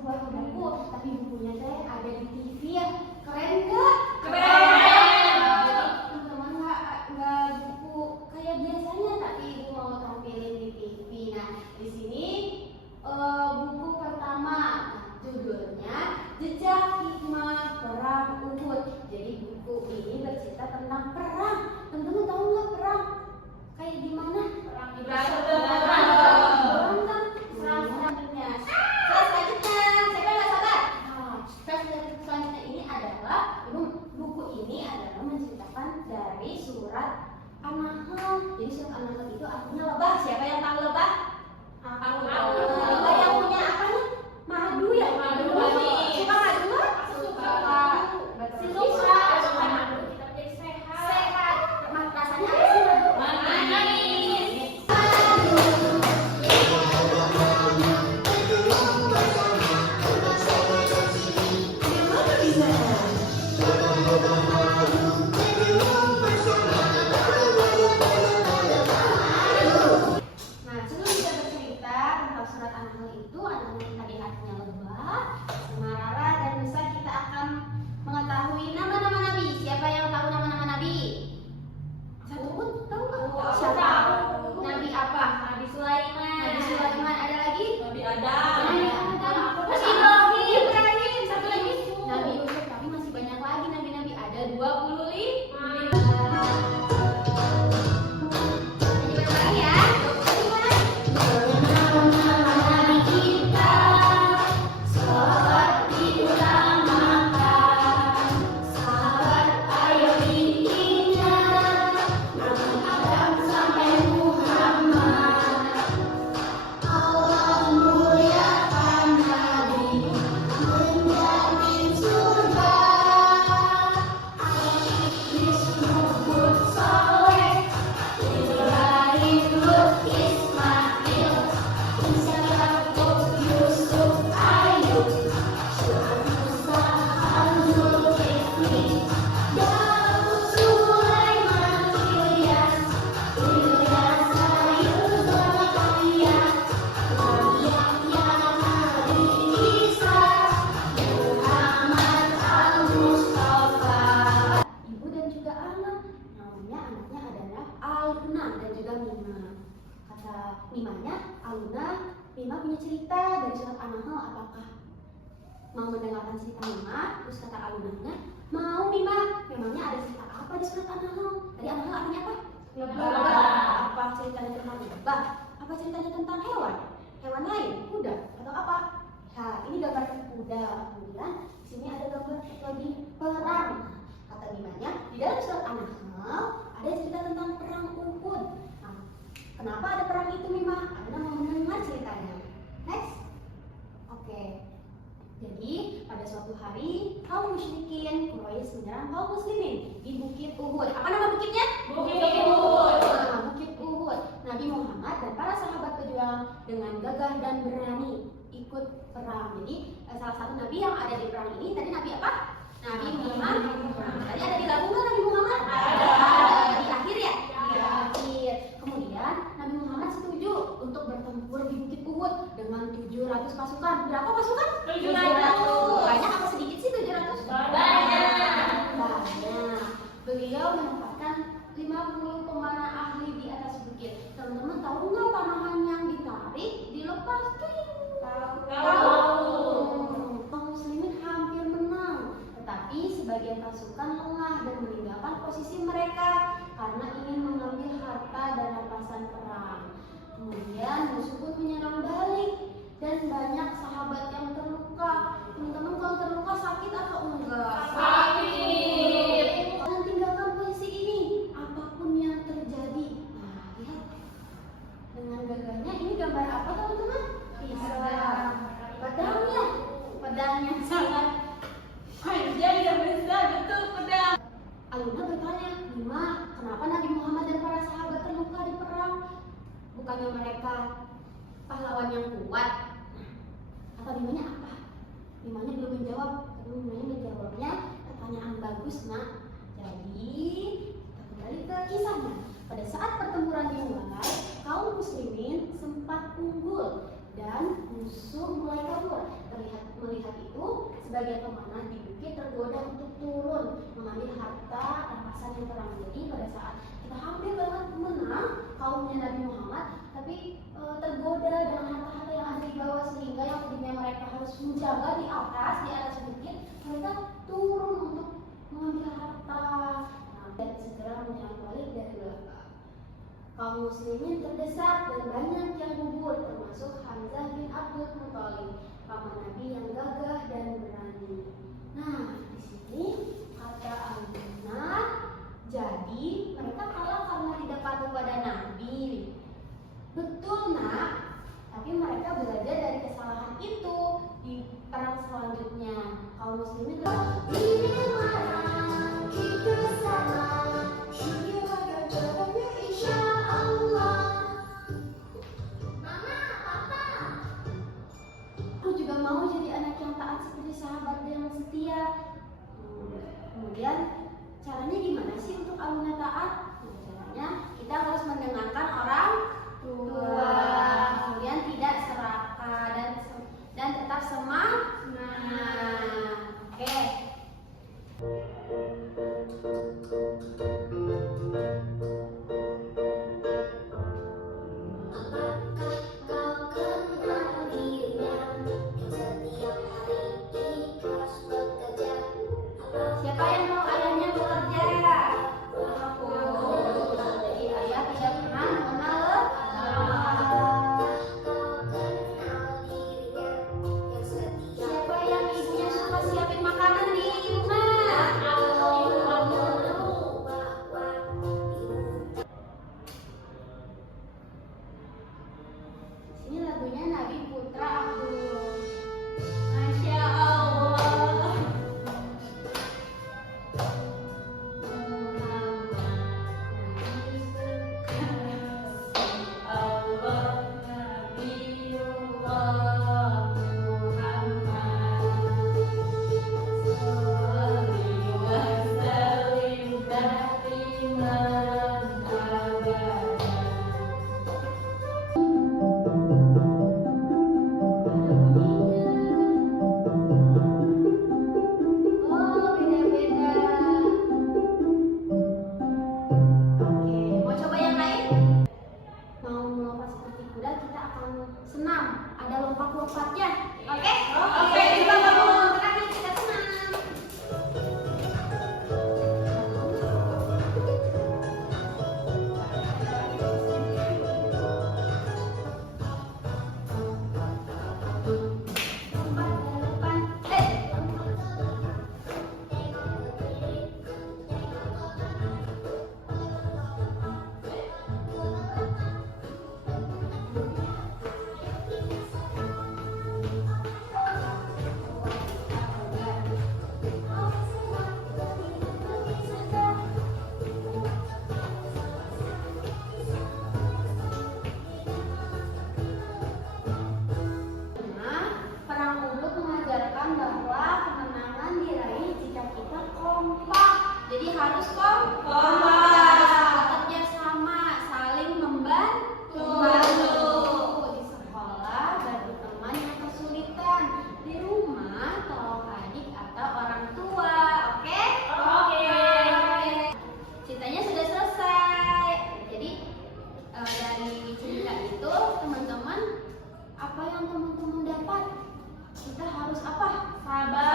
sebuah buku, tapi bukunya teh ada di TV ya. Keren nggak? Keren. Jadi teman-teman nggak buku kayak biasanya, tapi ibu mau tampilin di TV. Nah, di sini buku pertama, judulnya Jejak Hikmah Perang Uhud. Jadi buku ini bercerita tentang perang. Teman-teman tahu nggak perang? Kayak gimana? Perang itu dari surat An-Nahl. Jadi surat An-Nahl itu artinya lebah. Siapa yang tahu lebah? Lebah yang punya apa nih? Madu ya? Madu. Suka madu nggak? Suka. Kita jadi sehat. Rasanya apa sih madu? Manis. Mima punya cerita dari surat An-Nahl. Apakah mau mendengarkan cerita Mima? Terus kata Alunanya, mau Mima. Memangnya ada cerita apa di surat An-Nahl? Tadi An-Nahl artinya apa? Lebah. Apa ceritanya tentang lebah? Apa ceritanya tentang hewan? Hewan lain? Kuda? Atau apa? Nah, ini gambar kuda. Kemudian di sini ada gambar lagi perang. Kata Mimanya, di dalam surat An-Nahl ada cerita tentang perang Uhud. Kenapa ada perang itu, Mima? Anda mau mendengar ceritanya. Next. Oke. Jadi pada suatu hari kaum musyrikin Quraisy menyerang kaum muslimin di Bukit Uhud. Apa nama bukitnya? Bukit Uhud. Nah, Bukit Uhud. Nabi Muhammad dan para sahabat berjuang dengan gagah dan berani ikut perang. Jadi salah satu nabi yang ada di perang ini tadi nabi apa? Nabi Muhammad. Tadi ada di gabungan Nabi Muhammad? Ada di akhir ya? Di akhir. Kemudian Nabi Muhammad setuju untuk bertempur di Bukit Uhud dengan 700 pasukan. Berapa pasukan? 700. Banyak apa sedikit sih 700? Banyak. Beliau menempatkan 50 pemanah ahli di atas bukit. Teman-teman tahu nggak panahan yang ditarik dilepas? Tahu. Kaum muslimin hampir menang, tetapi sebagian pasukan lengah dan meninggalkan posisi mereka karena ingin mengambil harta dan rampasan perang. Kemudian musuh pun menyerang balik dan banyak sahabat yang terluka. Teman-teman kalau terluka sakit atau enggak? Sakit. Jangan tinggalkan posisi ini apapun yang terjadi. Nah, lihat dengan gagahnya. Ini gambar apa teman-teman? Pedang yang sangat panjang dan besar, betul pedang. Aluna bertanya, Mima, kenapa Nabi Muhammad dan para sahabat terluka di perang? Bukannya mereka pahlawan yang kuat? Kata Mimanya apa? Mimanya belum menjawab. Mimanya menjawabnya, pertanyaan bagus nak. Jadi kita kembali ke kisahnya. Pada saat pertempuran dimulai, kaum muslimin sempat unggul dan musuh mulai kabur. Terlihat cerita itu, sebagian pemanah di bukit tergoda untuk turun mengambil harta rampasan yang perang. Jadi pada saat kita hampir banget menang kaumnya Nabi Muhammad, tapi tergoda dengan harta-harta yang ada di bawah, sehingga yang tadinya mereka harus menjaga di atas bukit, mereka turun untuk mengambil harta. Dan segera menyerang balik dari belakang. Kaum muslimin terdesak dan banyak yang gugur, termasuk Hamzah bin Abdul Muthalib, paman Nabi yang gagah dan berani. Nah, di sini kata Al-Benar, jadi mereka kalah karena tidak patuh pada Nabi. Betul nak, tapi mereka belajar dari kesalahan itu di perang selanjutnya. Kaum muslimin mau jadi anak yang taat seperti sahabat yang setia. Kemudian caranya gimana sih untuk alumni taat? Caranya kita harus mendengarkan orang tua, kemudian tidak serakah dan tetap semangat. Oke. Ini lagunya Nabi Putra Abdul. Masya Allah. Senam, ada lompat-lompatnya. Oke? Oke, kita bangun. Terakhir kita senam. Bahwa kemenangan diraih jika kita kompak. Jadi harus kompak, bekerja sama, saling membantu. Di sekolah bantu teman yang kesulitan, di rumah tolong adik atau orang tua. Oke? Ceritanya sudah selesai. Jadi dari cerita itu teman-teman, apa yang teman-teman dapat? Kita harus apa? Sabar.